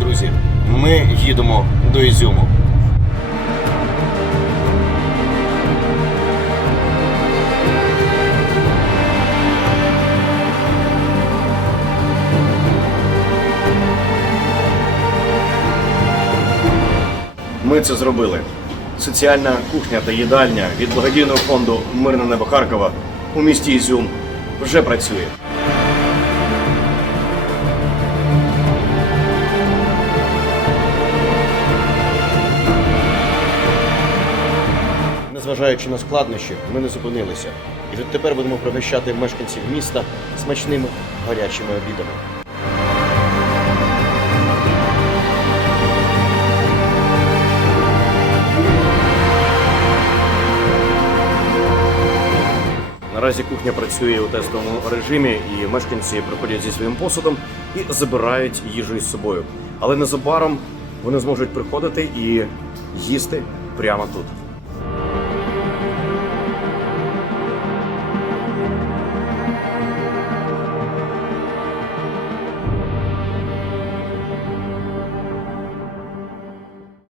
Друзі! Ми їдемо до Ізюму. Ми це зробили. Соціальна кухня та їдальня від благодійного фонду Мирне небо Харкова у місті Ізюм вже працює. Незважаючи на складнощі, ми не зупинилися. І відтепер будемо пригощати мешканців міста смачними гарячими обідами. Наразі кухня працює у тестовому режимі, і мешканці приходять зі своїм посудом і забирають їжу із собою. Але незабаром вони зможуть приходити і їсти прямо тут.